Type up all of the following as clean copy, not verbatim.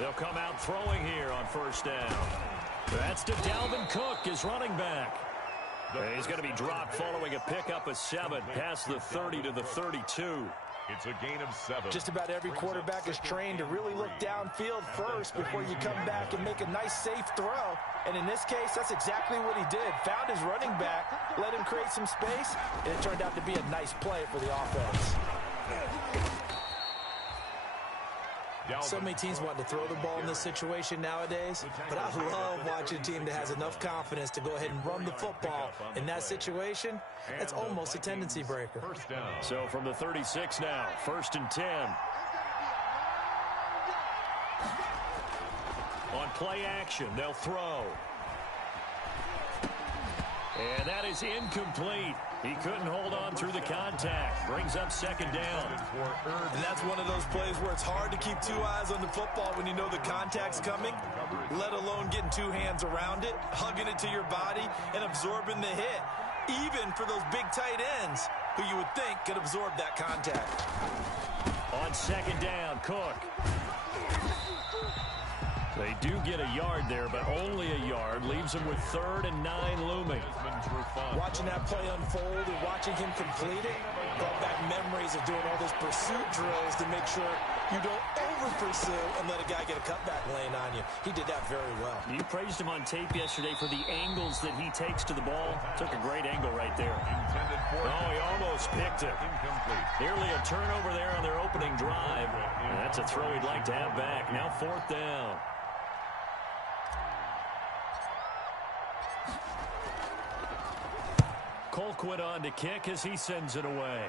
They'll come out throwing here on first down. That's to Dalvin Cook, his running back. He's going to be dropped following a pickup of 7 past the 30 to the 32. It's a gain of 7. Just about every quarterback is trained to really look downfield first before you come back and make a nice, safe throw. And in this case, that's exactly what he did. Found his running back, let him create some space, and it turned out to be a nice play for the offense. So many teams want to throw the ball in this situation nowadays, but I love watching a team that has enough confidence to go ahead and run the football. In that situation, that's almost a tendency breaker. So from the 36 now, 1st and 10. On play action, they'll throw. And that is incomplete. He couldn't hold on through the contact. Brings up 2nd down. And that's one of those plays where it's hard to keep 2 eyes on the football when you know the contact's coming, let alone getting 2 hands around it, hugging it to your body, and absorbing the hit, even for those big tight ends who you would think could absorb that contact. On 2nd down, Cook. They do get a yard there, but only a yard. Leaves them with 3rd and 9 looming. Watching that play unfold and watching him complete it brought back memories of doing all those pursuit drills to make sure you don't over-pursue and let a guy get a cutback lane on you. He did that very well. You praised him on tape yesterday for the angles that he takes to the ball. Took a great angle right there. Oh, he almost picked it. Incomplete. Nearly a turnover there on their opening drive. And that's a throw he'd like to have back. Now 4th down. Colquitt on to kick as he sends it away.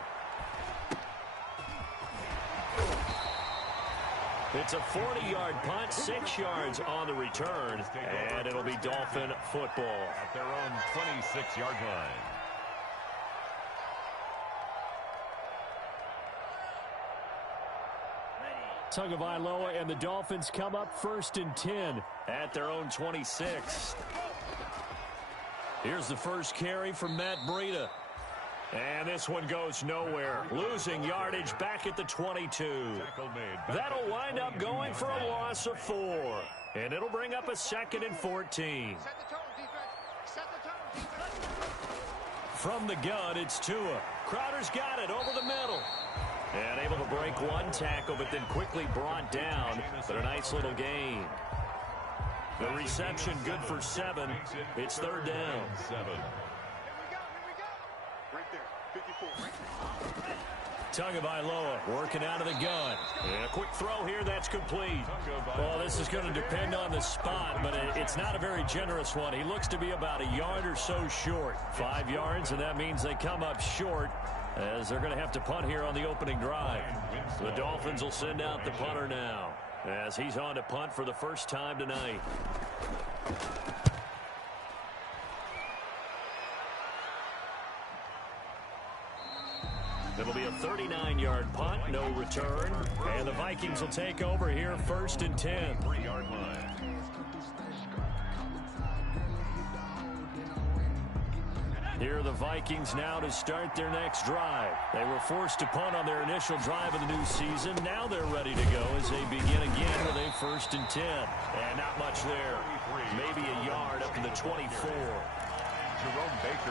It's a 40-yard punt, 6 yards on the return, and it'll be Dolphin football at their own 26-yard line. Tagovailoa and the Dolphins come up 1st and 10 at their own 26. Here's the first carry from Matt Breida. And this one goes nowhere. Losing yardage back at the 22. That'll wind up going for a loss of 4. And it'll bring up a 2nd and 14. From the gun, it's Tua. Crowder's got it over the middle. And able to break one tackle, but then quickly brought down. But a nice little gain. The reception good for 7. It's 3rd down. Tagovailoa working out of the gun. And a quick throw here that's complete. Well, this is going to depend on the spot, but it's not a very generous one. He looks to be about a yard or so short. 5 yards, and that means they come up short as they're going to have to punt here on the opening drive. The Dolphins will send out the punter now as he's on to punt for the first time tonight. It'll be a 39-yard punt, no return. And the Vikings will take over here 1st and 10. 3-yard line. Here are the Vikings now to start their next drive. They were forced to punt on their initial drive of the new season. Now they're ready to go as they begin again with a 1st and 10. And not much there. Maybe a yard up to the 24.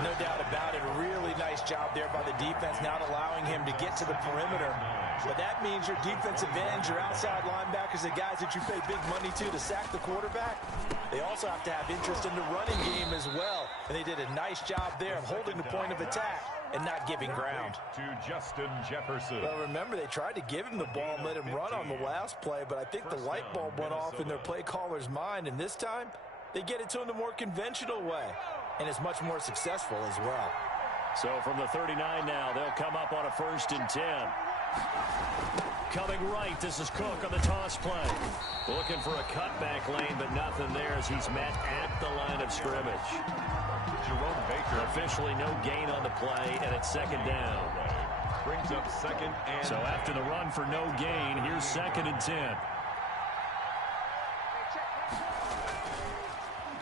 No doubt about it. A really nice job there by the defense, not allowing him to get to the perimeter. But that means your defensive ends, your outside linebackers, the guys that you pay big money to sack the quarterback, they also have to have interest in the running game as well. And they did a nice job there of holding the point of attack and not giving ground. To Justin Jefferson. Well, remember, they tried to give him the ball and let him run on the last play, but I think the light bulb went off in their play caller's mind. And this time, they get it to him the more conventional way. And it's much more successful as well. So from the 39 now, they'll come up on a 1st and 10. Coming right, this is Cook on the toss play. Looking for a cutback lane, but nothing there as he's met at the line of scrimmage. Jerome Baker. Officially no gain on the play, and it's 2nd down. Brings up 2nd and... So after the run for no gain, here's 2nd and 10.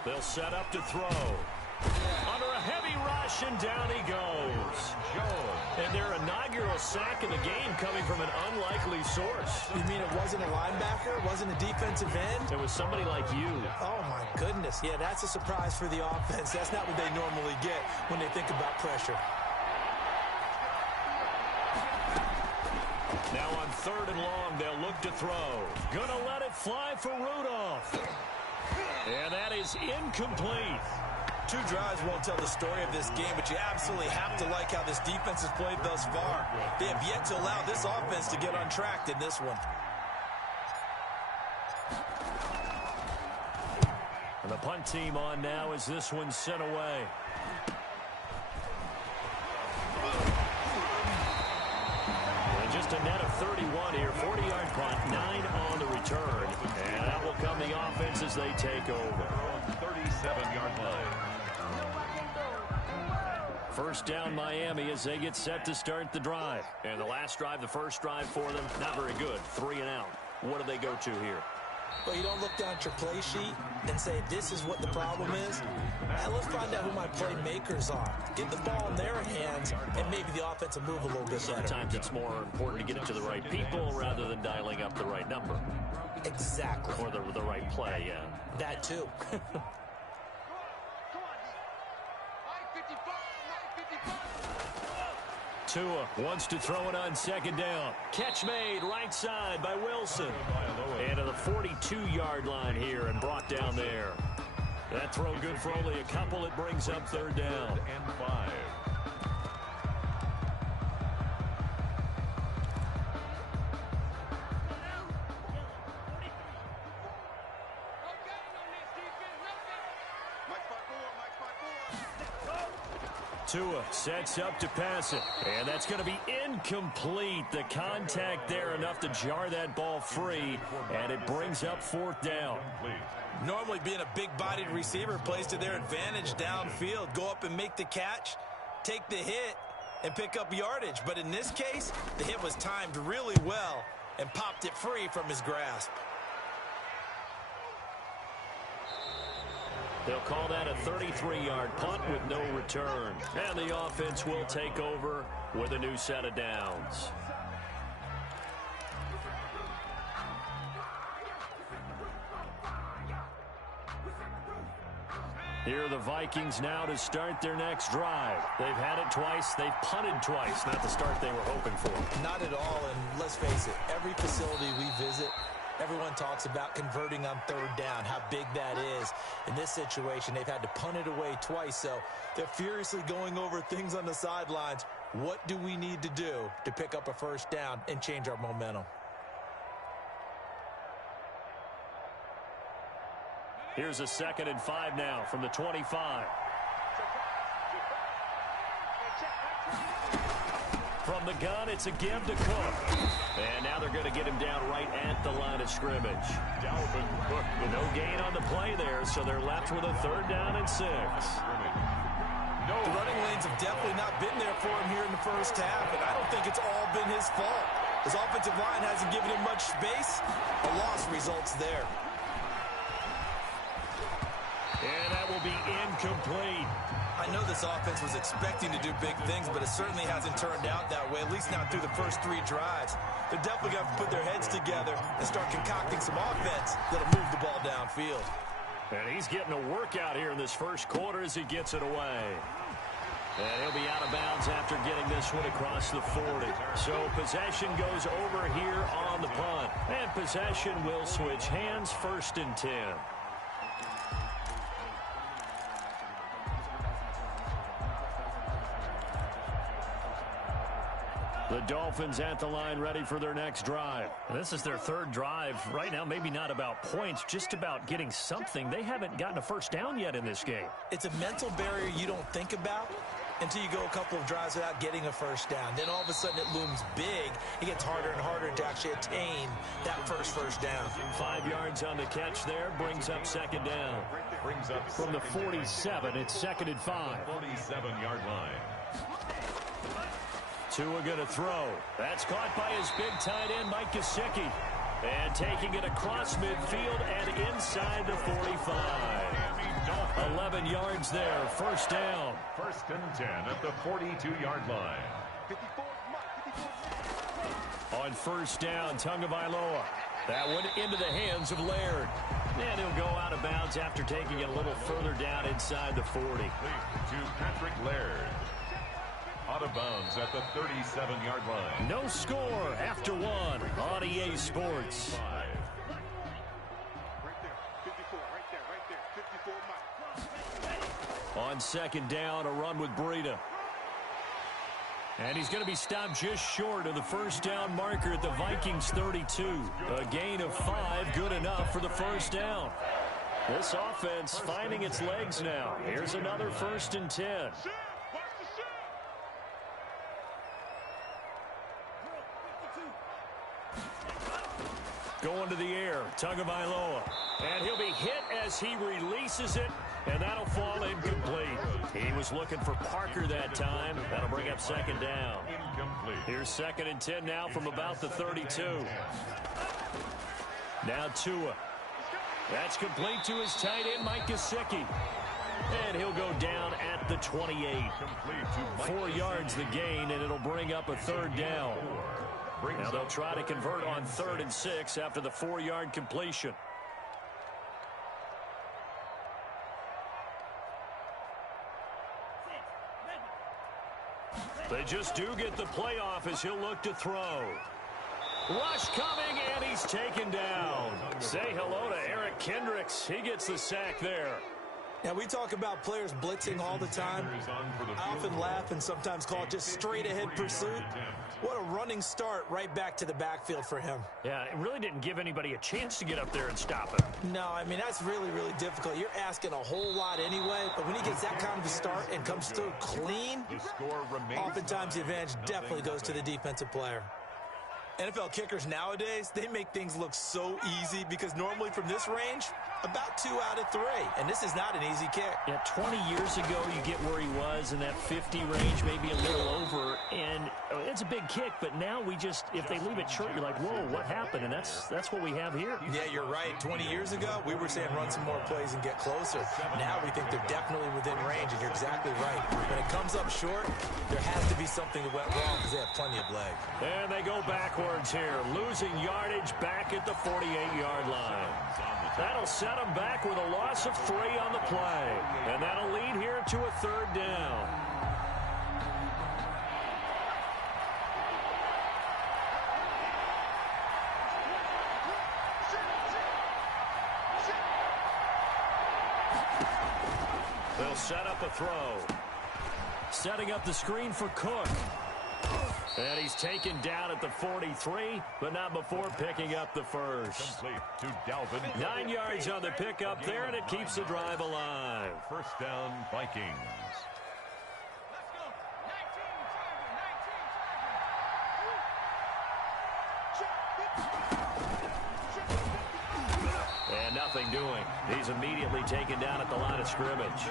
They'll set up to throw. Under a heavy rush, and down he goes. And their inaugural sack of the game coming from an unlikely source. You mean it wasn't a linebacker? It wasn't a defensive end? It was somebody like you. Oh, my goodness. Yeah, that's a surprise for the offense. That's not what they normally get when they think about pressure. Now on 3rd and long, they'll look to throw. Gonna let it fly for Rudolph. And that is incomplete. 2 drives won't tell the story of this game, but you absolutely have to like how this defense has played thus far. They have yet to allow this offense to get untracked in this one. And the punt team on now as this one's sent away. And just a net of 31 here, 40-yard punt, 9 on the return. And that will come the offense as they take over. 37-yard line. First down Miami as they get set to start the drive. And the last drive, the first drive for them, not very good. 3 and out. What do they go to here? Well, you don't look down at your play sheet and say, this is what the problem is. Now, let's find out who my playmakers are. Get the ball in their hands, and maybe the offense will move a little bit better. Sometimes it's more important to get it to the right people rather than dialing up the right number. Exactly. Or the right play, yeah. That, too. Tua wants to throw it on 2nd down. Catch made right side by Wilson. And to the 42-yard line here and brought down there. That throw good for only a couple. It brings up 3rd down. And 5. Tua sets up to pass it. And that's going to be incomplete. The contact there enough to jar that ball free. And it brings up 4th down. Normally being a big-bodied receiver plays to their advantage downfield. Go up and make the catch, take the hit, and pick up yardage. But in this case, the hit was timed really well and popped it free from his grasp. They'll call that a 33-yard punt with no return. And the offense will take over with a new set of downs. Here are the Vikings now to start their next drive. They've had it twice. They've punted twice. Not the start they were hoping for. Not at all, and let's face it, every facility we visit, everyone talks about converting on 3rd down, how big that is. In this situation, they've had to punt it away twice, so they're furiously going over things on the sidelines. What do we need to do to pick up a 1st down and change our momentum? Here's a 2nd and 5 now from the 25. From the gun, it's a give to Cook. And now they're going to get him down right at the line of scrimmage. Dalvin Cook. No gain on the play there, so they're left with a 3rd down and 6. The running lanes have definitely not been there for him here in the first half, and I don't think it's all been his fault. His offensive line hasn't given him much space. A loss results there. And that will be incomplete. I know this offense was expecting to do big things, but it certainly hasn't turned out that way, at least not through the first 3 drives. They're definitely going to have to put their heads together and start concocting some offense that'll move the ball downfield. And he's getting a workout here in this first quarter as he gets it away. And he'll be out of bounds after getting this one across the 40. So possession goes over here on the punt. And possession will switch hands, 1st and 10. The Dolphins at the line ready for their next drive. This is their 3rd drive. Right now, maybe not about points, just about getting something. They haven't gotten a 1st down yet in this game. It's a mental barrier you don't think about until you go a couple of drives without getting a 1st down. Then all of a sudden it looms big. It gets harder and harder to actually attain that first down. 5 yards on the catch there, brings up 2nd down. Brings up from the 47, it's 2nd and 5. 47-yard line. Tua going to throw. That's caught by his big tight end, Mike Gesicki. And taking it across midfield and inside the 45. Dolphins. 11 yards there, first down. 1st and 10 at the 42-yard line. On first down, Tagovailoa. That one into the hands of Laird. And he'll go out of bounds after taking it a little further down inside the 40. To Patrick Laird. Out of bounds at the 37-yard line. No score after one on EA Sports. On second down, a run with Breida. And he's going to be stopped just short of the first down marker at the Vikings 32. A gain of 5, good enough for the first down. This offense finding its legs now. Here's another 1st and 10. Going to the air, Tagovailoa. And he'll be hit as he releases it, and that'll fall incomplete. He was looking for Parker that time. That'll bring up second down. Incomplete. Here's 2nd and 10 now from about the 32. Now Tua. That's complete to his tight end, Mike Gesicki. And he'll go down at the 28. 4 yards the gain, and it'll bring up a 3rd down. Now they'll try to convert on 3rd and 6 after the 4-yard completion. They just do get the playoff as he'll look to throw. Rush coming, and he's taken down. Say hello to Eric Kendricks. He gets the sack there. Now, we talk about players blitzing all the time. I often laugh and sometimes call it just straight-ahead pursuit. What a running start right back to the backfield for him. Yeah, it really didn't give anybody a chance to get up there and stop him. No, I mean, that's really, really difficult. You're asking a whole lot anyway, but when he gets that kind of a start and comes through clean, oftentimes the advantage definitely goes to the defensive player. NFL kickers nowadays, they make things look so easy because normally from this range, about 2 out of 3. And this is not an easy kick. Yeah, 20 years ago, you get where he was in that 50 range, maybe a little over. And it's a big kick, but now we just, if they leave it short, you're like, whoa, what happened? And that's what we have here. Yeah, you're right. 20 years ago, we were saying run some more plays and get closer. Now we think they're definitely within range, and you're exactly right. When it comes up short, there has to be something that went wrong because they have plenty of leg. And they go backwards here, losing yardage back at the 48-yard line. That'll set them back with a loss of 3 on the play. And that'll lead here to a 3rd down. They'll set up a throw. Setting up the screen for Cook. And he's taken down at the 43, but not before picking up the first. To 9 yards on the pickup there, and it keeps the drive alive. 1st down, Vikings. And nothing doing. He's immediately taken down at the line of scrimmage.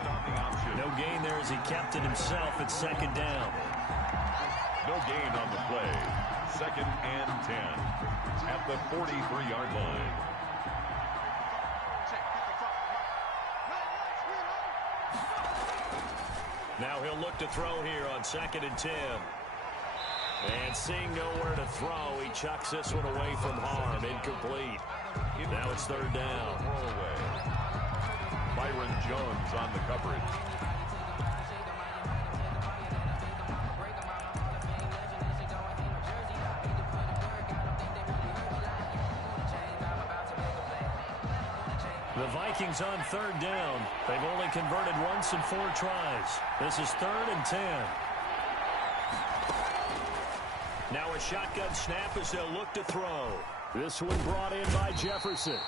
No gain there as he kept it himself at 2nd down. No gain on the play. 2nd and 10 at the 43-yard line. Now he'll look to throw here on 2nd and 10. And seeing nowhere to throw, he chucks this one away from harm. Incomplete. Now it's 3rd down. Byron Jones on the coverage. The Vikings on 3rd down. They've only converted once in 4 tries. This is 3rd and 10. Now a shotgun snap as they'll look to throw. This one brought in by Jefferson.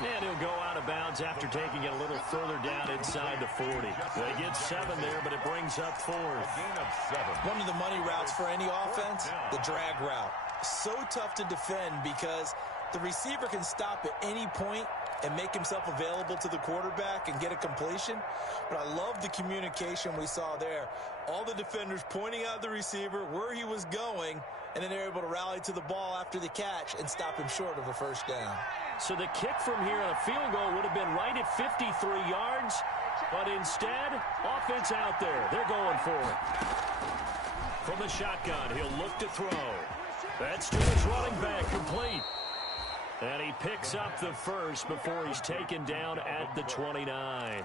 And he'll go out of bounds after taking it a little further down inside the 40. They get 7 there, but it brings up 4th. Gain of 7. One of the money routes for any offense, the drag route. So tough to defend because the receiver can stop at any point and make himself available to the quarterback and get a completion. But I love the communication we saw there. All the defenders pointing out the receiver, where he was going, and then they're able to rally to the ball after the catch and stop him short of a 1st down. So the kick from here on a field goal would have been right at 53 yards. But instead, offense out there. They're going for it. From the shotgun, he'll look to throw. That's to his running back, complete. And he picks up the first before he's taken down at the 29.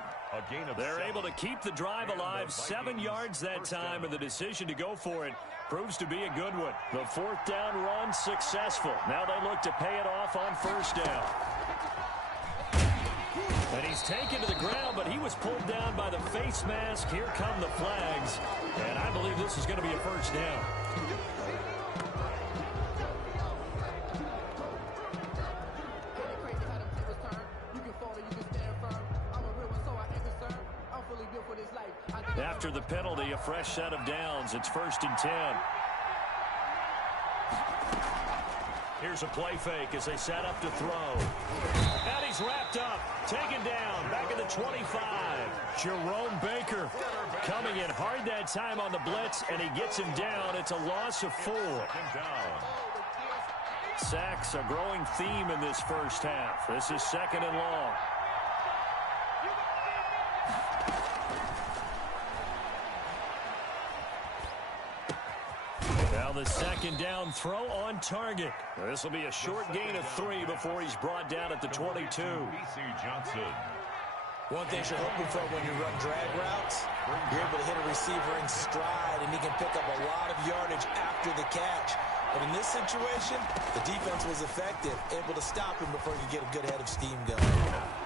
They're able to keep the drive alive, 7 yards that time, and the decision to go for it proves to be a good one. The fourth down run successful. Now they look to pay it off on first down. And he's taken to the ground, but he was pulled down by the face mask. Here come the flags, and I believe this is going to be a first down. After the penalty, a fresh set of downs. It's 1st and 10. Here's a play fake as they set up to throw. And he's wrapped up, taken down, back at the 25. Jerome Baker coming in hard that time on the blitz, and he gets him down. It's a loss of 4. Sacks, a growing theme in this first half. This is 2nd and long. Now the 2nd down throw on target. This will be a short gain of 3 before he's brought down at the 22. One thing you're hoping for when you run drag routes, you're able to hit a receiver in stride, and he can pick up a lot of yardage after the catch. But in this situation, the defense was effective, able to stop him before he could get a good head of steam going.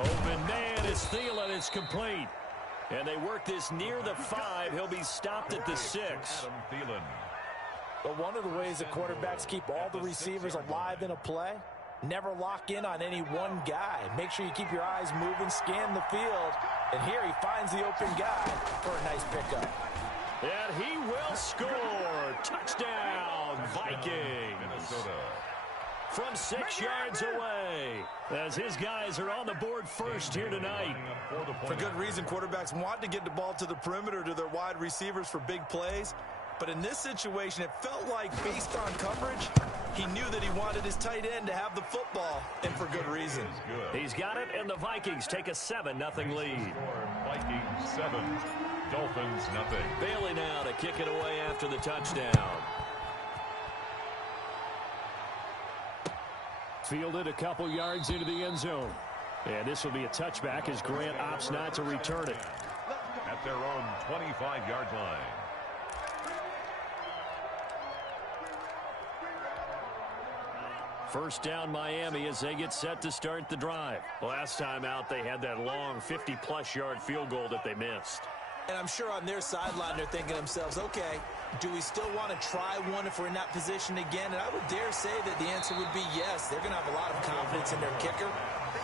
Open man is Thielen. It's complete. And they work this near the 5. He'll be stopped at the 6. But one of the ways that quarterbacks keep all the receivers alive in a play, never lock in on any one guy. Make sure you keep your eyes moving, scan the field. And here he finds the open guy for a nice pickup. And he will score. Touchdown, Vikings. Minnesota. From 6 yards away, as his guys are on the board first here tonight. For good reason, quarterbacks want to get the ball to the perimeter to their wide receivers for big plays. But in this situation, it felt like, based on coverage, he knew that he wanted his tight end to have the football, and for good reason. He's got it, and the Vikings take a 7-0 lead. Vikings 7, Dolphins 0. Bailey now to kick it away after the touchdown. Fielded a couple yards into the end zone. And this will be a touchback as Grant opts not to return it. At their own 25-yard line. First down Miami as they get set to start the drive. Last time out they had that long 50-plus yard field goal that they missed. And I'm sure on their sideline they're thinking to themselves, okay, do we still want to try one if we're in that position again? And I would dare say that the answer would be yes. They're going to have a lot of confidence in their kicker.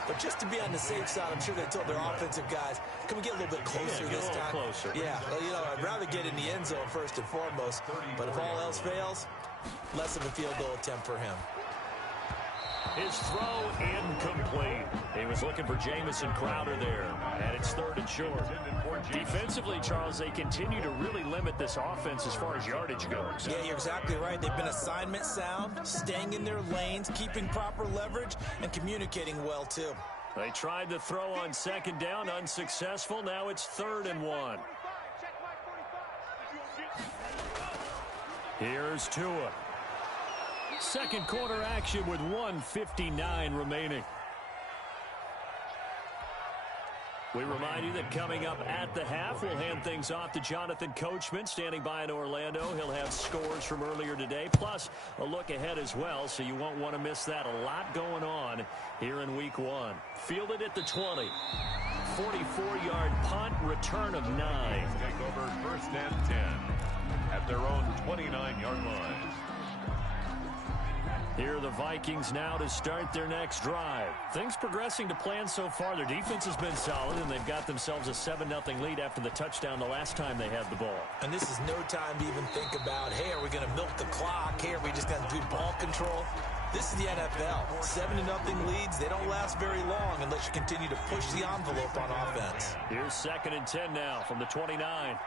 But just to be on the safe side, I'm sure they told their offensive guys, can we get a little bit closer this time? Closer. Yeah, well, you know, I'd rather get in the end zone first and foremost. But if all else fails, less of a field goal attempt for him. His throw incomplete. He was looking for Jamison Crowder there, and it's 3rd and short. Defensively, Charles, they continue to really limit this offense as far as yardage goes. Yeah, you're exactly right. They've been assignment sound, staying in their lanes, keeping proper leverage, and communicating well, too. They tried the throw on 2nd down, unsuccessful. Now it's 3rd and 1. Here's Tua. Second quarter action with 1:59 remaining. We remind you that coming up at the half, we'll hand things off to Jonathan Coachman standing by in Orlando. He'll have scores from earlier today, plus a look ahead as well, so you won't want to miss that. A lot going on here in Week 1. Fielded at the 20. 44-yard punt, return of 9. Take over 1st and 10 at their own 29-yard line. Here are the Vikings now to start their next drive. Things progressing to plan so far. Their defense has been solid, and they've got themselves a 7-0 lead after the touchdown the last time they had the ball. And this is no time to even think about, hey, are we going to milk the clock? Hey, are we just going to do ball control? This is the NFL. 7-0 leads, they don't last very long unless you continue to push the envelope on offense. Here's 2nd and 10 now from the 29.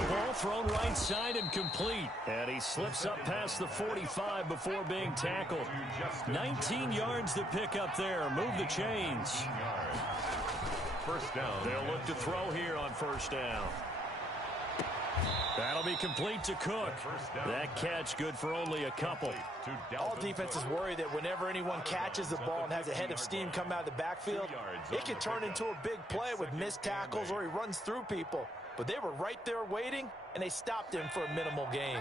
the ball thrown right side and complete. And he slips up past the 45 before being tackled. 19 yards to pick up there. Move the chains. First down. They'll look to throw here on first down. That'll be complete to Cook. That catch good for only a couple. All defenses worry that whenever anyone catches the ball and has a head of steam come out of the backfield, it can turn into a big play with missed tackles or he runs through people. But they were right there waiting, and they stopped him for a minimal gain.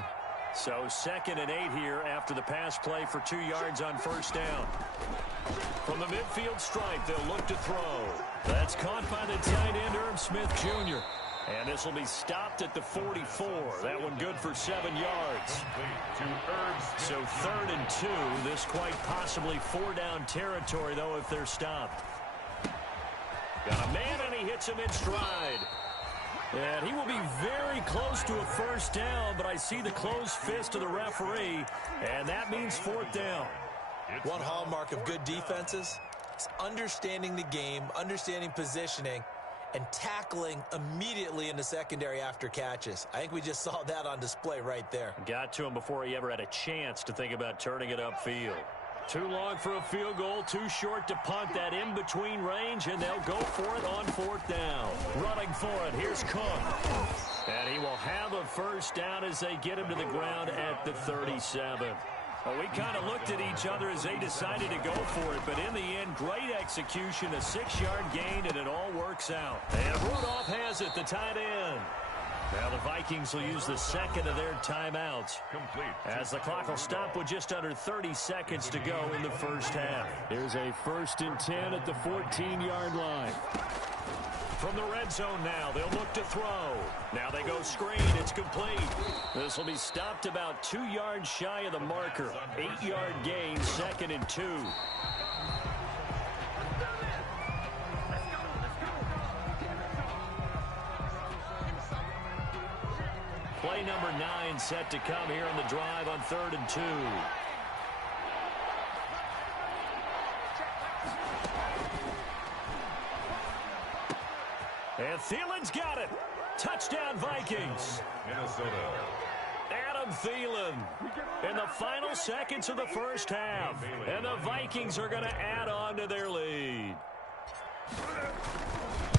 So 2nd and 8 here after the pass play for 2 yards on first down. From the midfield stripe, they'll look to throw. That's caught by the tight end, Irv Smith Jr. And this will be stopped at the 44. That one good for 7 yards. So 3rd and 2. This quite possibly 4-down territory, though, if they're stopped. Got a man, and he hits him in stride. And he will be very close to a first down, but I see the closed fist of the referee, and that means 4th down. One hallmark of good defenses is understanding the game, understanding positioning, and tackling immediately in the secondary after catches. I think we just saw that on display right there. Got to him before he ever had a chance to think about turning it upfield. Too long for a field goal, too short to punt. That in-between range, and they'll go for it on 4th down. Running for it, here's Cook. And he will have a first down as they get him to the ground at the 37. Well, we kind of looked at each other as they decided to go for it, but in the end, great execution, a 6-yard gain, and it all works out. And Rudolph has it, the tight end. Now the Vikings will use the 2nd of their timeouts as the clock will stop with just under 30 seconds to go in the first half. Here's a 1st and 10 at the 14-yard line. From the red zone now, they'll look to throw. Now they go screen. It's complete. This will be stopped about 2 yards shy of the marker. 8-yard gain, 2nd and 2. Play number 9 set to come here on the drive on 3rd and 2. And Thielen's got it. Touchdown, Vikings. Minnesota. Adam Thielen in the final seconds of the first half. And the Vikings are going to add on to their lead.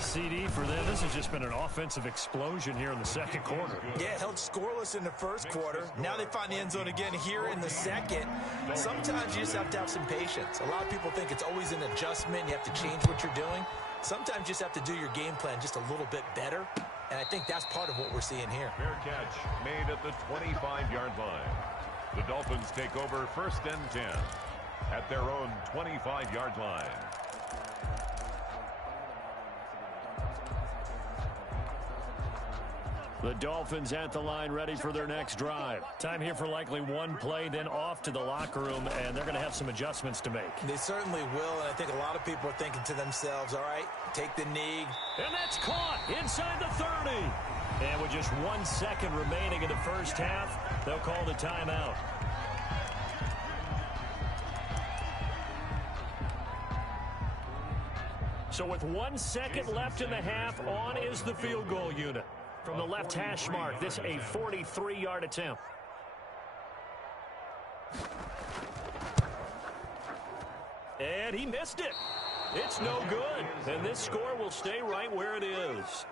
CD for them. This has just been an offensive explosion here in the 2nd quarter. Yeah, held scoreless in the 1st quarter. Now they find the end zone again here in the 2nd. Sometimes you just have to have some patience. A lot of people think it's always an adjustment. You have to change what you're doing. Sometimes you just have to do your game plan just a little bit better. And I think that's part of what we're seeing here. Fair catch made at the 25-yard line. The Dolphins take over 1st and 10 at their own 25-yard line. The Dolphins at the line ready for their next drive. Time here for likely one play, then off to the locker room, and they're going to have some adjustments to make. They certainly will, and I think a lot of people are thinking to themselves, all right, take the knee. And that's caught inside the 30. And with just 1 second remaining in the first half, they'll call the timeout. So with 1 second left in the half, on is the field goal unit. From the left hash mark, this a 43-yard attempt. And he missed it. It's no good. And this score will stay right where it is.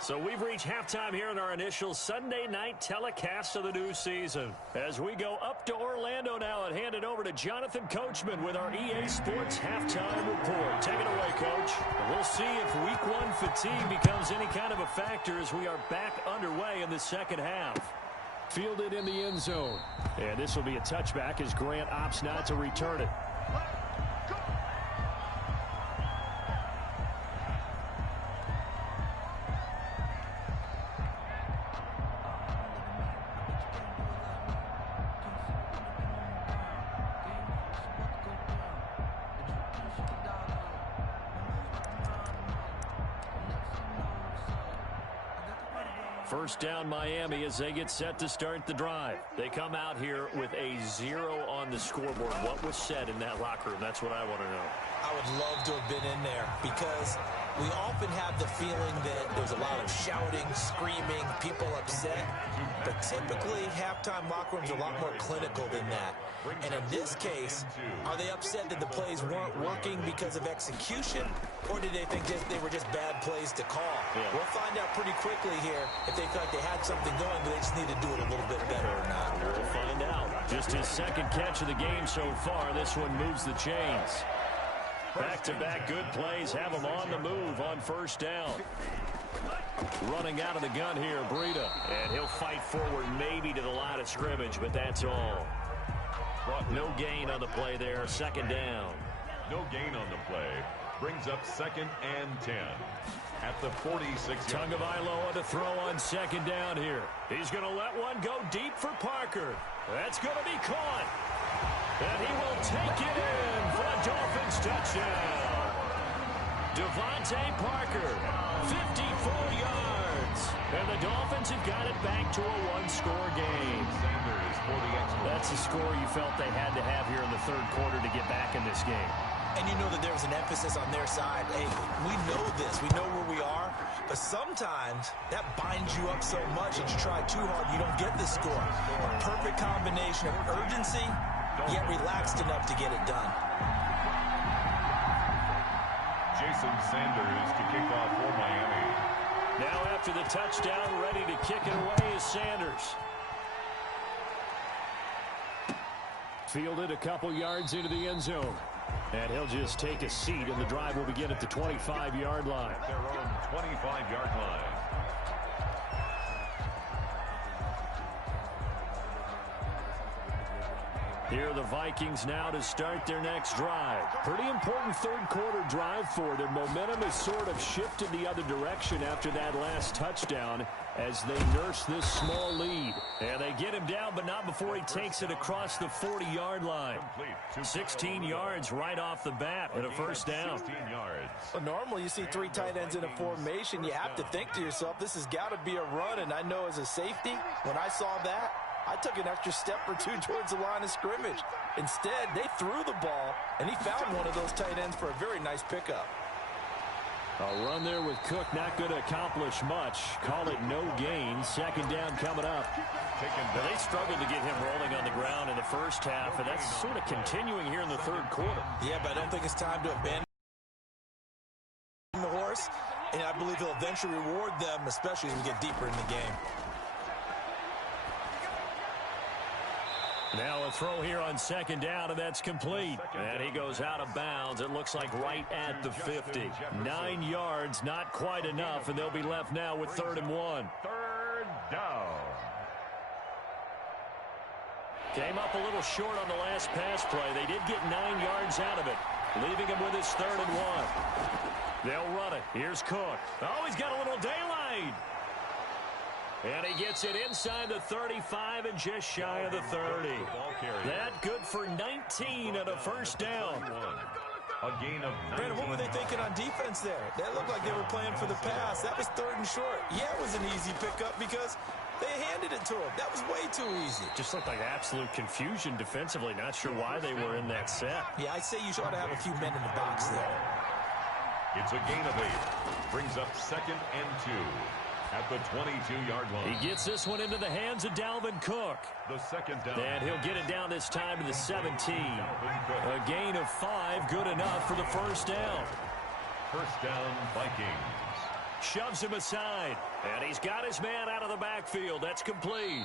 So we've reached halftime here in our initial Sunday night telecast of the new season. As we go up to Orlando now and hand it over to Jonathan Coachman with our EA Sports Halftime Report. Take it away, Coach. We'll see if Week 1 fatigue becomes any kind of a factor as we are back underway in the second half. Fielded in the end zone. And this will be a touchback as Grant opts not to return it. First down Miami as they get set to start the drive. They come out here with a 0 on the scoreboard. What was said in that locker room? That's what I want to know. I would love to have been in there because we often have the feeling that there's a lot of shouting, screaming, people upset. But typically, halftime locker rooms are a lot more clinical than that. And in this case, are they upset that the plays weren't working because of execution? Or did they think they were just bad plays to call? Yeah. We'll find out pretty quickly here if they felt like they had something going, but they just need to do it a little bit better or not. We'll find out. Just his second catch of the game so far. This one moves the chains. Back-to-back good plays have him on the move on first down. Running out of the gun here, Breida. And he'll fight forward maybe to the line of scrimmage, but that's all. No gain on the play there. Second down. No gain on the play. Brings up 2nd and 10 at the 46. Tagovailoa to throw on second down here. He's going to let one go deep for Parker. That's going to be caught. And he will take it in for a Dolphins touchdown. Devontae Parker, 54 yards. And the Dolphins have got it back to a one-score game. That's the score you felt they had to have here in the third quarter to get back in this game. And you know that there was an emphasis on their side. Hey, we know this. We know where we are. But sometimes that binds you up so much that you try too hard, you don't get the score. A perfect combination of urgency, yet relaxed enough to get it done. Jason Sanders to kick off for Miami. Now after the touchdown, ready to kick it away is Sanders. Fielded a couple yards into the end zone. And he'll just take a seat, and the drive will begin at the 25-yard line. Their own 25-yard line. Here are the Vikings now to start their next drive. Pretty important third-quarter drive for them. Momentum has sort of shifted the other direction after that last touchdown as they nurse this small lead. And they get him down, but not before he takes it across the 40-yard line. 16 yards right off the bat and a first down. 16 yards. Well, normally you see three tight ends in a formation. You have to think to yourself, this has got to be a run. And I know as a safety, when I saw that, I took an extra step or two towards the line of scrimmage. Instead, they threw the ball, and he found one of those tight ends for a very nice pickup. A run there with Cook, not going to accomplish much. Call it no gain. Second down coming up. Well, they struggled to get him rolling on the ground in the first half, and that's sort of continuing here in the third quarter. Yeah, but I don't think it's time to abandon the horse, and I believe he'll eventually reward them, especially as we get deeper in the game. Now a throw here on second down, and that's complete. And he goes out of bounds. It looks like right at the 50. 9 yards, not quite enough, and they'll be left now with 3rd and 1. Third down. Came up a little short on the last pass play. They did get 9 yards out of it, leaving him with his 3rd and 1. They'll run it. Here's Cook. Oh, he's got a little daylight. And he gets it inside the 35 and just shy of the 30. That good for 19 and a first down. A gain of 19. Brandon, what were they thinking on defense there? That looked like they were playing for the pass. That was 3rd and short. Yeah, it was an easy pickup because they handed it to him. That was way too easy. Just looked like absolute confusion defensively. Not sure why they were in that set. Yeah, I'd say you ought to have a few men in the box there. It's a gain of 8. Brings up 2nd and 2. At the 22-yard line. He gets this one into the hands of Dalvin Cook. The second down. And he'll get it down this time to the 17. A gain of 5, good enough for the first down. First down, Vikings. Shoves him aside. And he's got his man out of the backfield. That's complete.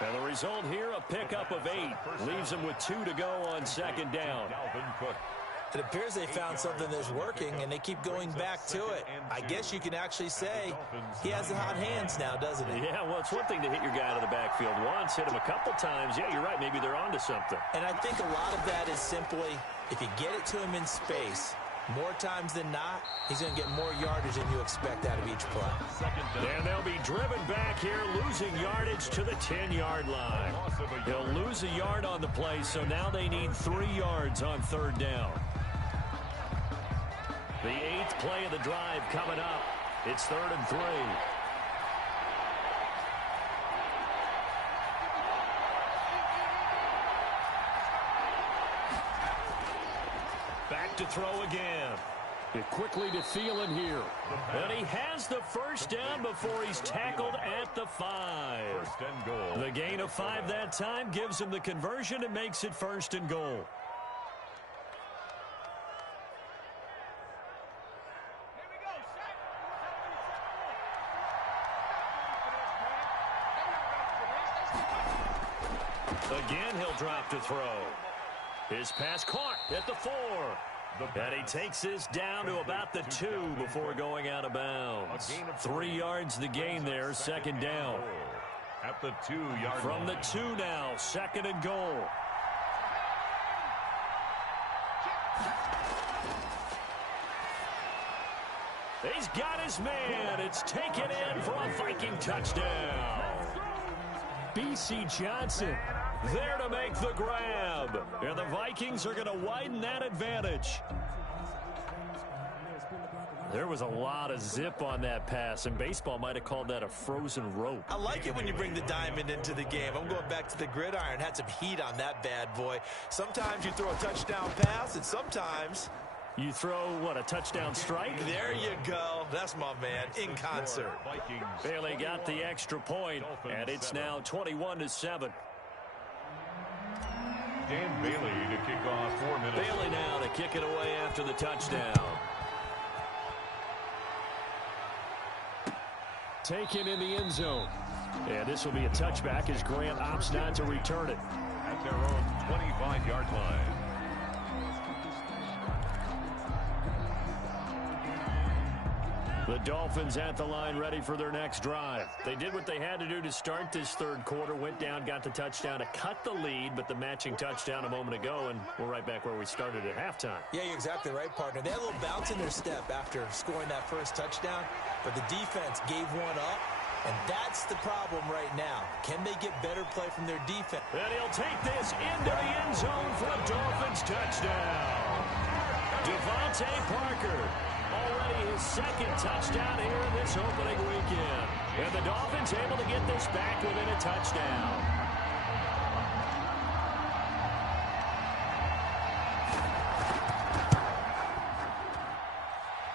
And the result here, a pickup of 8. Leaves him with 2 to go on second down. Dalvin Cook. It appears they found something that's working, and they keep going back to it. I guess you can actually say he has the hot hands now, doesn't he? Yeah, well, it's one thing to hit your guy out of the backfield once, hit him a couple times. Yeah, you're right. Maybe they're onto something. And I think a lot of that is simply if you get it to him in space, more times than not, he's going to get more yardage than you expect out of each play. And they'll be driven back here, losing yardage to the 10-yard line. They'll lose a yard on the play, so now they need 3 yards on third down. The 8th play of the drive coming up. It's 3rd and 3. Back to throw again. It quickly to Thielen here. And he has the first down before he's tackled at the 5. First and goal. The gain of 5 that time gives him the conversion and makes it first and goal. Again, he'll drop to throw. His pass caught at the 4. And he takes this down to about the 2 before going out of bounds. 3 yards the gain there, second down. At the 2-yard From the 2 now, second and goal. He's got his man. It's taken in for a Viking touchdown. B.C. Johnson there to make the grab. And the Vikings are going to widen that advantage. There was a lot of zip on that pass, and baseball might have called that a frozen rope. I like it when you bring the diamond into the game. I'm going back to the gridiron. Had some heat on that bad boy. Sometimes you throw a touchdown pass, and sometimes you throw, what, a touchdown strike? There you go. That's my man, in concert. Bailey got the extra point, and it's now 21-7. Dan Bailey to kick off 4 minutes. Bailey now to kick it away after the touchdown. Taken in the end zone. And this will be a touchback as Grant opts not to return it. At their own 25-yard line. The Dolphins at the line ready for their next drive. They did what they had to do to start this third quarter. Went down, got the touchdown to cut the lead, but the matching touchdown a moment ago, and we're right back where we started at halftime. Yeah, you're exactly right, partner. They had a little bounce in their step after scoring that first touchdown, but the defense gave one up, and that's the problem right now. Can they get better play from their defense? And he'll take this into the end zone for a Dolphins touchdown. Devontae Parker. Already his second touchdown here in this opening weekend. And the Dolphins able to get this back within a touchdown.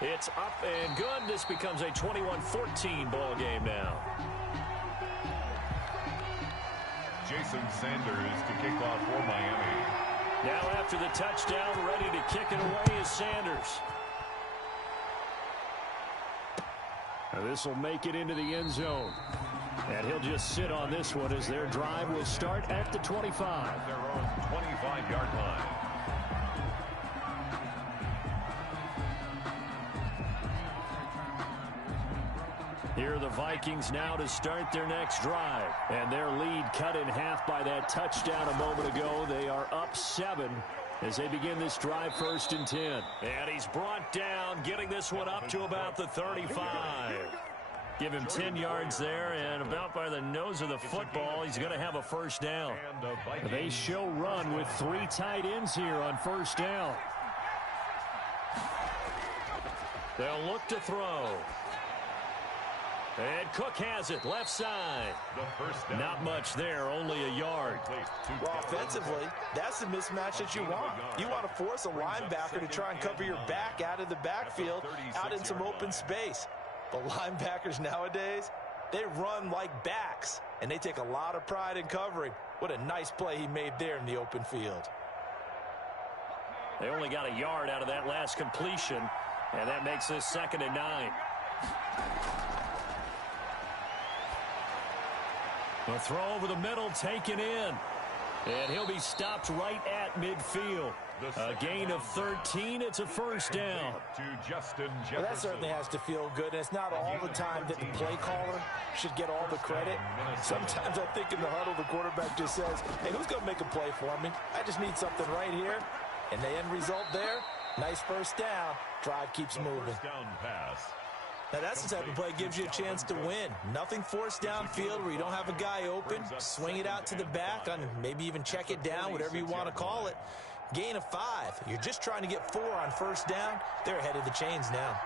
It's up and good. This becomes a 21-14 ball game now. Jason Sanders to kick off for Miami. Now after the touchdown, ready to kick it away is Sanders. This will make it into the end zone. And he'll just sit on this one as their drive will start at the 25. Their own 25-yard line. Here are the Vikings now to start their next drive. And their lead cut in half by that touchdown a moment ago. They are up 7 as they begin this drive, 1st and 10. And he's brought down, getting this one up to about the 35. Give him 10 yards there, and about by the nose of the football, he's going to have a first down. They show run with 3 tight ends here on first down. They'll look to throw. And Cook has it, left side. Not much there, only a yard. Well, offensively, that's the mismatch that you want. You want to force a linebacker to try and cover your back out of the backfield, out in some open space. The linebackers nowadays, they run like backs, and they take a lot of pride in covering. What a nice play he made there in the open field. They only got a yard out of that last completion, and that makes this 2nd and 9. A throw over the middle, taken in. And he'll be stopped right at midfield. A gain of 13. It's a first down. Well, that certainly has to feel good. And it's not all the time that the play caller should get all the credit. Sometimes I think in the huddle, the quarterback just says, hey, who's going to make a play for me? I just need something right here. And the end result there, nice first down. Drive keeps moving. Now, that's the type of play that gives you a chance to win. Nothing forced downfield where you don't have a guy open. Swing it out to the back, and maybe even check it down, whatever you want to call it. Gain of 5. You're just trying to get 4 on first down. They're ahead of the chains now.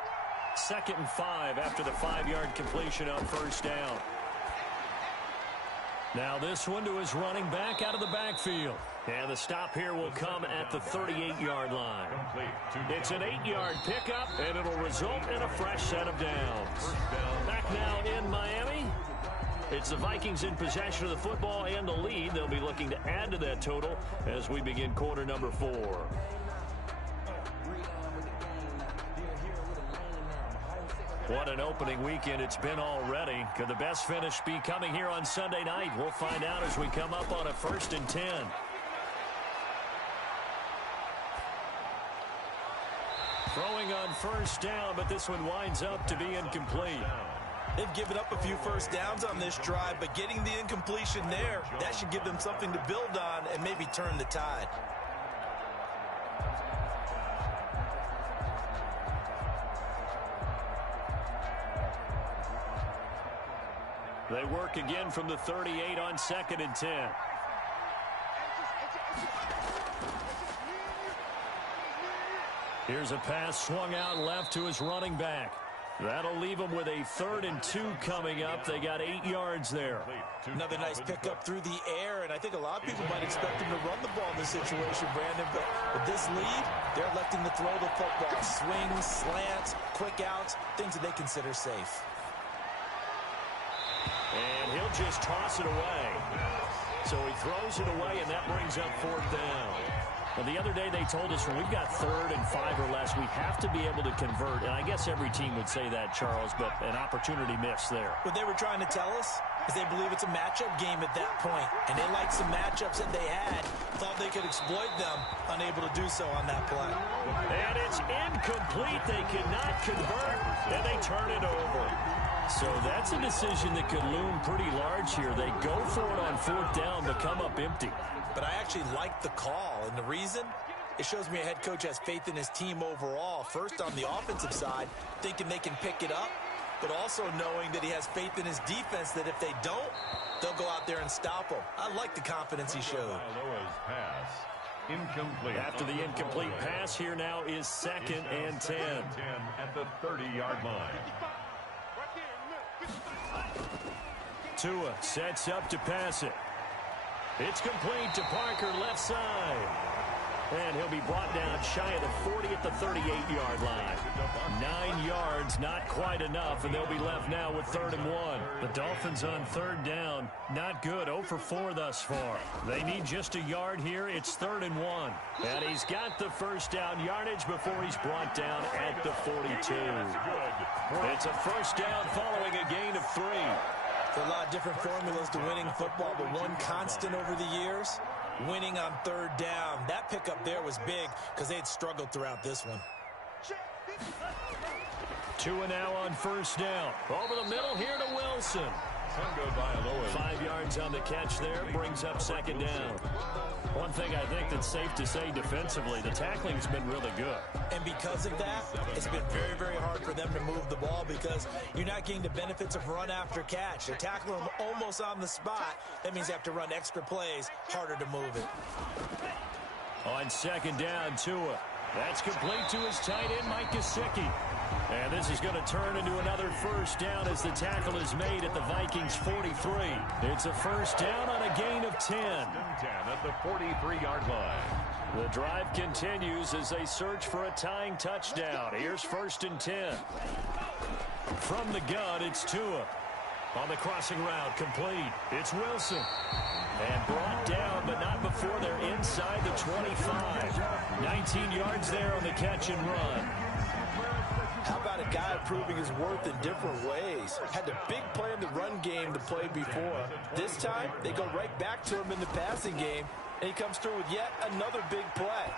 2nd and 5 after the 5-yard completion on first down. Now this one to his running back out of the backfield. And the stop here will come at the 38-yard line. It's an 8-yard pickup, and it'll result in a fresh set of downs. Back now in Miami. It's the Vikings in possession of the football and the lead. They'll be looking to add to that total as we begin quarter number 4. What an opening weekend it's been already. Could the best finish be coming here on Sunday night? We'll find out as we come up on a 1st and 10. Throwing on 1st down, but this one winds up to be incomplete. They've given up a few first downs on this drive, but getting the incompletion there, that should give them something to build on and maybe turn the tide. They work again from the 38 on 2nd and 10. Here's a pass swung out left to his running back. That'll leave him with a 3rd and 2 coming up. They got 8 yards there. Another nice pickup through the air, and I think a lot of people might expect him to run the ball in this situation, Brandon, but with this lead, they're electing to throw the football. Swings, slants, quick outs, things that they consider safe. And he'll just toss it away. So he throws it away, and that brings up 4th down. Well, the other day they told us when we've got 3rd and 5 or less, we have to be able to convert. And I guess every team would say that, Charles, but an opportunity missed there. What they were trying to tell us is they believe it's a matchup game at that point. And they liked some matchups that they had, thought they could exploit them, unable to do so on that play. And it's incomplete. They could not convert, and they turn it over. So that's a decision that could loom pretty large here. They go for it on 4th down, but come up empty. But I actually like the call, and the reason? It shows me a head coach has faith in his team overall. First, on the offensive side, thinking they can pick it up, but also knowing that he has faith in his defense that if they don't, they'll go out there and stop them. I like the confidence he showed. Incomplete. After the incomplete pass, here now is 2nd and 10. At the 30-yard line. Tua sets up to pass it. It's complete to Parker, left side. And he'll be brought down shy of the 40 at the 38-yard line. 9 yards, not quite enough, and they'll be left now with 3rd and 1. The Dolphins on 3rd down, not good, 0 for 4 thus far. They need just a yard here. It's 3rd and 1. And he's got the 1st down yardage before he's brought down at the 42. It's a 1st down following a gain of 3. There are a lot of different formulas to winning football, but one constant over the years, winning on 3rd down. That pickup there was big because they had struggled throughout this one. Tua now on 1st down. Over the middle here to Wilson. 5 yards on the catch there, brings up 2nd down. One thing I think that's safe to say defensively, the tackling's been really good. And because of that, it's been very, very hard for them to move the ball because you're not getting the benefits of run after catch. They're tackling them almost on the spot. That means they have to run extra plays, harder to move it. On 2nd down, Tua. That's complete to his tight end, Mike Gesicki. And this is going to turn into another 1st down as the tackle is made at the Vikings 43. It's a 1st down on a gain of 10. 10 at the 43-yard line. The drive continues as they search for a tying touchdown. Here's 1st and 10. From the gun, it's Tua. On the crossing route, complete. It's Wilson. And brought down, but not before they're inside the 25. 19 yards there on the catch and run. How about a guy proving his worth in different ways? Had the big play in the run game to play before. This time, they go right back to him in the passing game, and he comes through with yet another big play.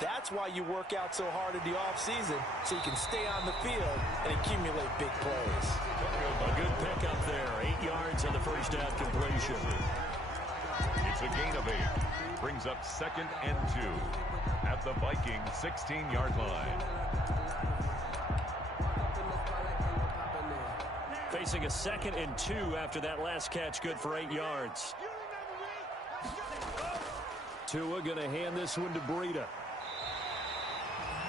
That's why you work out so hard in the offseason, so you can stay on the field and accumulate big plays. A good pickup there. 8 yards on the 1st down completion. It's a gain of 8. Brings up 2nd and 2 at the Vikings 16-yard line. Facing a 2nd and 2 after that last catch, good for 8 yards. Tua going to hand this one to Breida.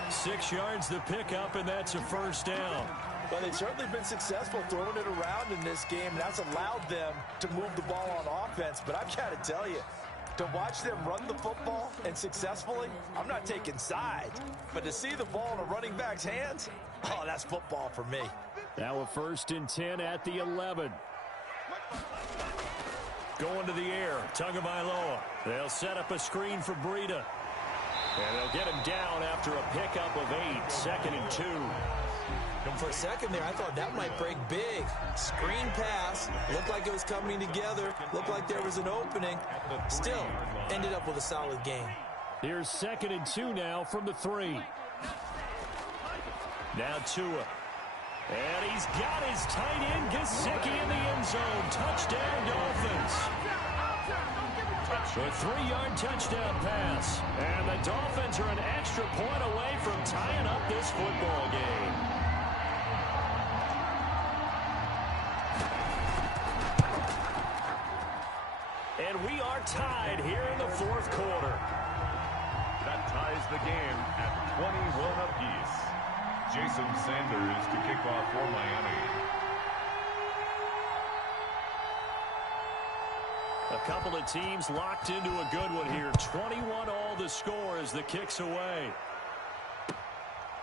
6 yards the pickup, and that's a 1st down. Well, they've certainly been successful throwing it around in this game, and that's allowed them to move the ball on offense. But I've got to tell you, to watch them run the football and successfully, I'm not taking sides. But to see the ball in a running back's hands, oh, that's football for me. Now a 1st and 10 at the 11. Going to the air, Tagovailoa. They'll set up a screen for Breida. And they'll get him down after a pickup of 8, 2nd and 2. For a second there, I thought that might break big. Screen pass, looked like it was coming together, looked like there was an opening. Still, ended up with a solid game. Here's 2nd and 2 now from the 3. Now Tua. And he's got his tight end, Gesicki, in the end zone. Touchdown, Dolphins. A 3-yard touchdown pass. And the Dolphins are an extra point away from tying up this football game. And we are tied here in the 4th quarter. That ties the game at 21 apiece. Jason Sanders to kick off for Miami. A couple of teams locked into a good one here. 21 all the score as the kick's away.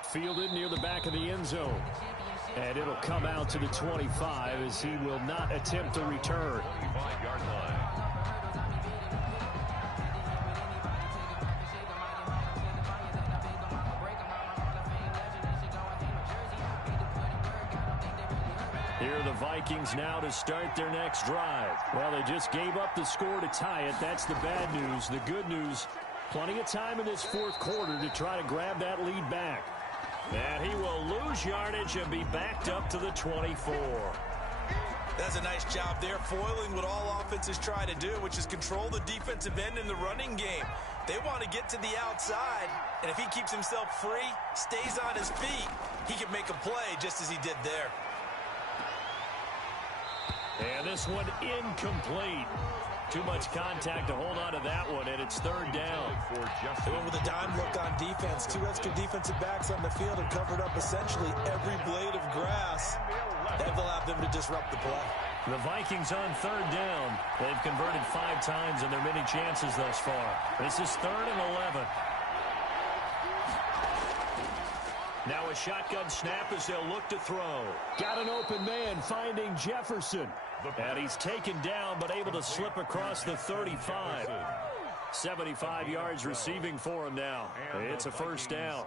Fielded near the back of the end zone. And it'll come out to the 25 as he will not attempt to return. 25-yard line. Here are the Vikings now to start their next drive. Well, they just gave up the score to tie it. That's the bad news. The good news, plenty of time in this 4th quarter to try to grab that lead back. And he will lose yardage and be backed up to the 24. That's a nice job there, foiling what all offenses try to do, which is control the defensive end in the running game. They want to get to the outside, and if he keeps himself free, stays on his feet, he can make a play just as he did there. And this one incomplete. Too much contact to hold on to that one, and it's 3rd down. They went with a dime look on defense. 2 extra defensive backs on the field and covered up essentially every blade of grass. They've allowed them to disrupt the play. The Vikings on 3rd down. They've converted 5 times in their many chances thus far. This is 3rd and 11. Now a shotgun snap as they'll look to throw. Got an open man finding Jefferson. And he's taken down but able to slip across the 35. 75 yards receiving for him now. It's a 1st down.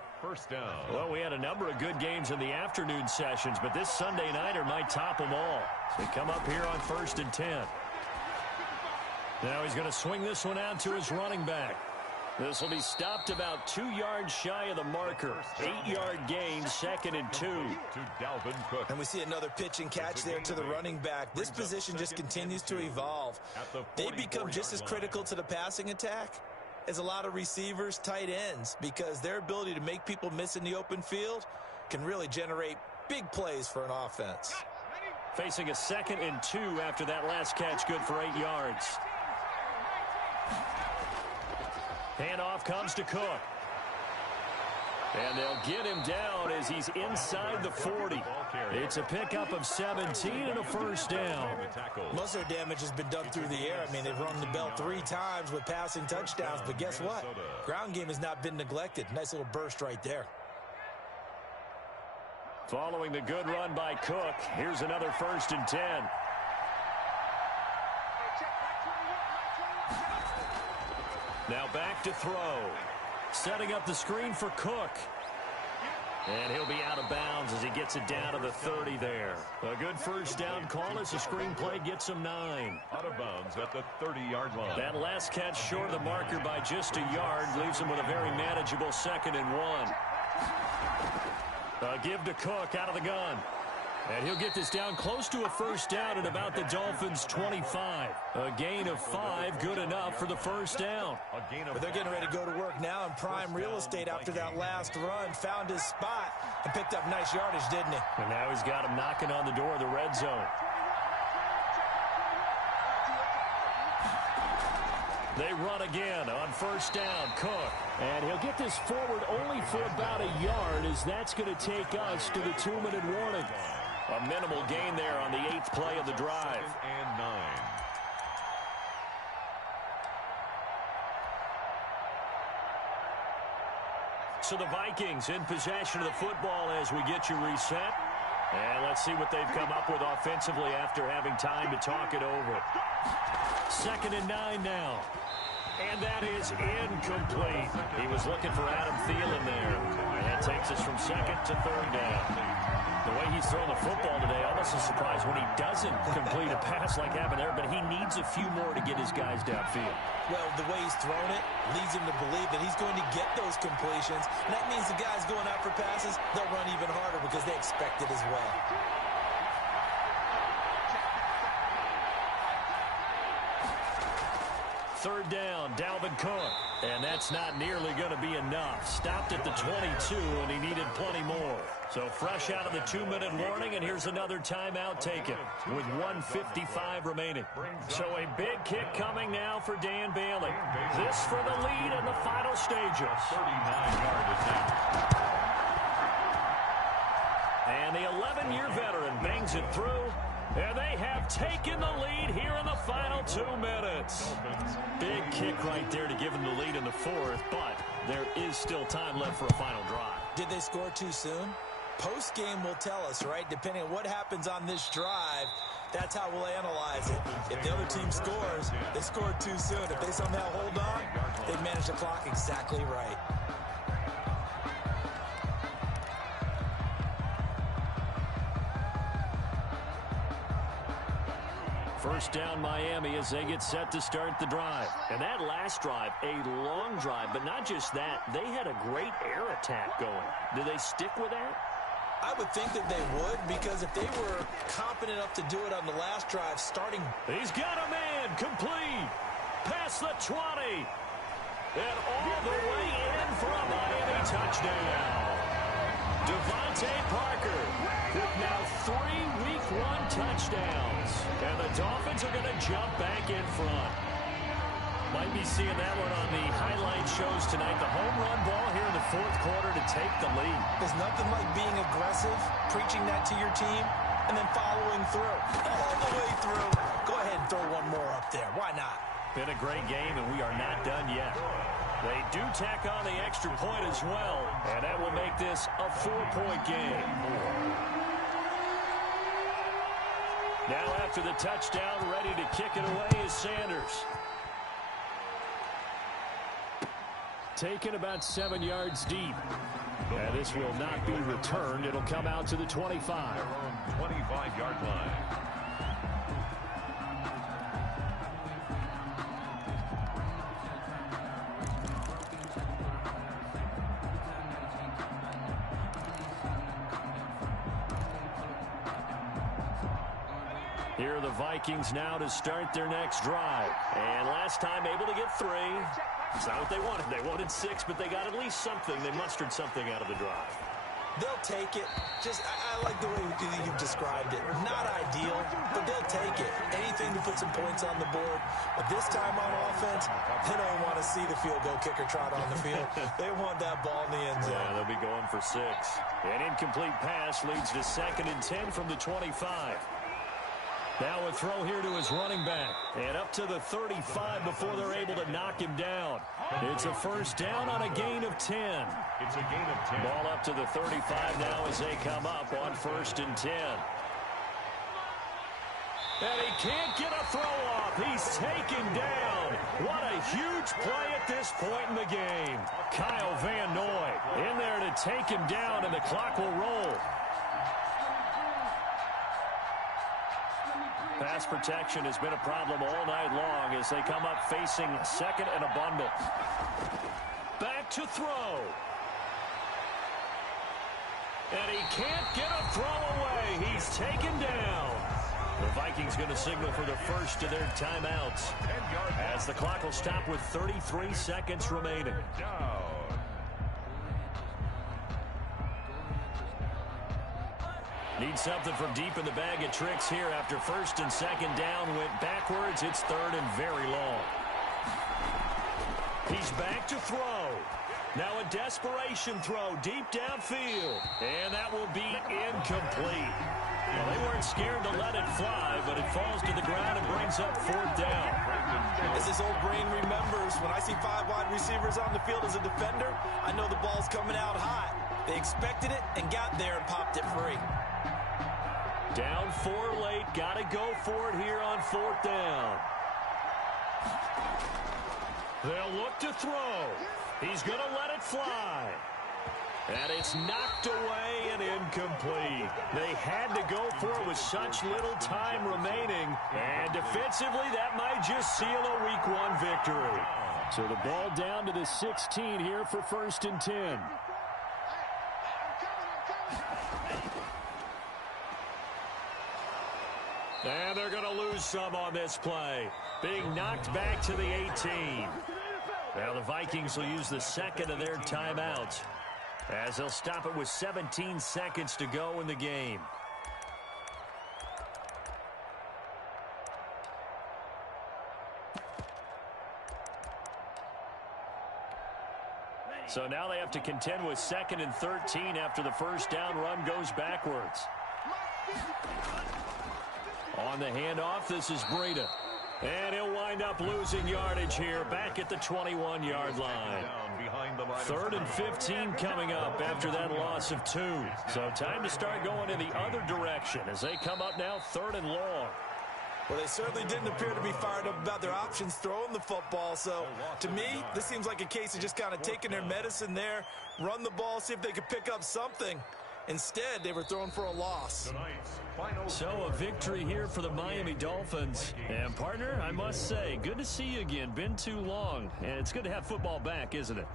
Well, we had a number of good games in the afternoon sessions, but this Sunday nighter might top them all. They come up here on 1st and 10. Now he's going to swing this one out to his running back. This will be stopped about 2 yards shy of the marker. 8-yard gain, 2nd and 2. And we see another pitch and catch there to the running back. This position just continues to evolve. They become just as critical to the passing attack as a lot of receivers, tight ends, because their ability to make people miss in the open field can really generate big plays for an offense. Facing a 2nd and 2 after that last catch, good for 8 yards. Handoff comes to Cook. And they'll get him down as he's inside the 40. It's a pickup of 17 and a 1st down. Most of their damage has been done through the air. I mean, they've rung the bell 3 times with passing touchdowns, but guess what? Ground game has not been neglected. Nice little burst right there. Following the good run by Cook, here's another 1st and 10. Now back to throw. Setting up the screen for Cook. And he'll be out of bounds as he gets it down to the 30 there. A good 1st down call as the screen play gets him 9. Out of bounds at the 30-yard line. That last catch short of the marker by just a yard leaves him with a very manageable 2nd and 1. A give to Cook out of the gun. And he'll get this down close to a 1st down at about the Dolphins' 25. A gain of 5, good enough for the 1st down. But they're getting ready to go to work now in prime real estate after that last run. Found his spot and picked up nice yardage, didn't he? And now he's got him knocking on the door of the red zone. They run again on first down. Cook. And he'll get this forward only for about a yard, as that's going to take us to the 2-minute warning. A minimal gain there on the 8th play of the drive. And 9. So the Vikings in possession of the football as we get you reset. And let's see what they've come up with offensively after having time to talk it over. 2nd and 9 now. And that is incomplete. He was looking for Adam Thielen there. And that takes us from 2nd to 3rd down. The way he's throwing the football today, almost a surprise when he doesn't complete a pass like happened there, but he needs a few more to get his guys downfield. Well, the way he's thrown it leads him to believe that he's going to get those completions. And that means the guys going out for passes, they'll run even harder because they expect it as well. Third down, Dalvin Cook. And that's not nearly going to be enough. Stopped at the 22, and he needed plenty more. So fresh out of the 2-minute warning, and here's another timeout taken with 1:55 remaining. So a big kick coming now for Dan Bailey. This for the lead in the final stages. 39-yard attempt. And the 11-year veteran bangs it through. And they have taken the lead here in the final 2 minutes. Big kick right there to give them the lead in the 4th, but there is still time left for a final drive. Did they score too soon? Post-game will tell us, right? Depending on what happens on this drive, that's how we'll analyze it. If the other team scores, they scored too soon. If they somehow hold on, they've managed the clock exactly right. First down Miami as they get set to start the drive. And that last drive, a long drive, but not just that. They had a great air attack going. Do they stick with that? I would think that they would, because if they were confident enough to do it on the last drive, starting... He's got a man, complete, past the 20, and all the way in for a Miami touchdown. Devontae Parker with now 3 Week 1 touchdowns, and the Dolphins are going to jump back in front. Might be seeing that one on the highlight shows tonight. The home run ball here in the 4th quarter to take the lead. There's nothing like being aggressive, preaching that to your team, and then following through. All the way through. Go ahead and throw one more up there. Why not? Been a great game, and we are not done yet. They do tack on the extra point as well, and that will make this a 4-point game. Now after the touchdown, ready to kick it away is Sanders. Taken about 7 yards deep. And this will not be returned. It'll come out to the 25. 25-yard line. Here are the Vikings now to start their next drive. And last time able to get 3. It's not what they wanted. They wanted 6, but they got at least something. They mustered something out of the drive. They'll take it. I like the way you've described it. Not ideal, but they'll take it. Anything to put some points on the board. But this time on offense, they don't want to see the field goal kicker trot on the field. They want that ball in the end zone. Yeah, they'll be going for 6. An incomplete pass leads to 2nd and 10 from the 25. Now a throw here to his running back. And up to the 35 before they're able to knock him down. It's a first down on a gain of 10. It's a gain of 10. Ball up to the 35 now as they come up on 1st and 10. And he can't get a throw off. He's taken down. What a huge play at this point in the game. Kyle Van Noy in there to take him down, and the clock will roll. Pass protection has been a problem all night long as they come up facing 2nd and a bundle. Back to throw. And he can't get a throw away. He's taken down. The Vikings going to signal for the first of their timeouts as the clock will stop with 33 seconds remaining. Need something from deep in the bag of tricks here after 1st and 2nd down. Went backwards. It's 3rd and very long. He's back to throw. Now a desperation throw deep downfield. And that will be incomplete. Well, they weren't scared to let it fly, but it falls to the ground and brings up 4th down. As this old brain remembers, when I see 5 wide receivers on the field as a defender, I know the ball's coming out hot. They expected it and got there and popped it free. Down 4 late. Got to go for it here on 4th down. They'll look to throw. He's going to let it fly. And it's knocked away and incomplete. They had to go for it with such little time remaining. And defensively, that might just seal a Week 1 victory. So the ball down to the 16 here for 1st and 10. And they're going to lose some on this play. Being knocked back to the 18. Now the Vikings will use the second of their timeouts, as they'll stop it with 17 seconds to go in the game. So now they have to contend with 2nd and 13 after the first down run goes backwards. On the handoff, this is Breida. And he'll wind up losing yardage here back at the 21-yard line. 3rd and 15 coming up after that loss of 2. So time to start going in the other direction as they come up now 3rd and long. Well, they certainly didn't appear to be fired up about their options throwing the football. So, to me, this seems like a case of just kind of taking their medicine there, run the ball, see if they could pick up something. Instead, they were thrown for a loss. So a victory here for the Miami Dolphins. And, partner, I must say, good to see you again. Been too long. And it's good to have football back, isn't it?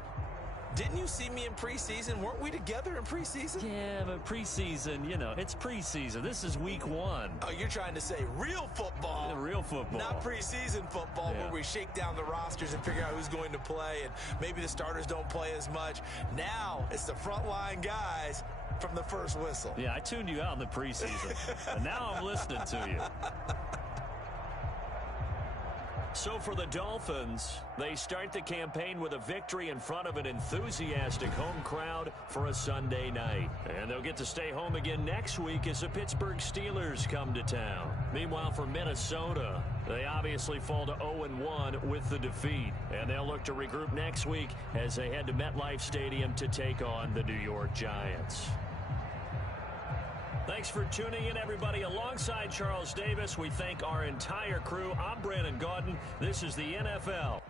Didn't you see me in preseason? Weren't we together in preseason? Yeah, but preseason, you know, it's preseason. This is Week 1. Oh, you're trying to say real football. Yeah, real football. Not preseason football, where we shake down the rosters and figure out who's going to play, and maybe the starters don't play as much. Now it's the frontline guys from the first whistle. Yeah, I tuned you out in the preseason. And now I'm listening to you. So for the Dolphins, they start the campaign with a victory in front of an enthusiastic home crowd for a Sunday night. And they'll get to stay home again next week as the Pittsburgh Steelers come to town. Meanwhile, for Minnesota, they obviously fall to 0-1 with the defeat. And they'll look to regroup next week as they head to MetLife Stadium to take on the New York Giants. Thanks for tuning in, everybody. Alongside Charles Davis, we thank our entire crew. I'm Brandon Gaudin. This is the NFL.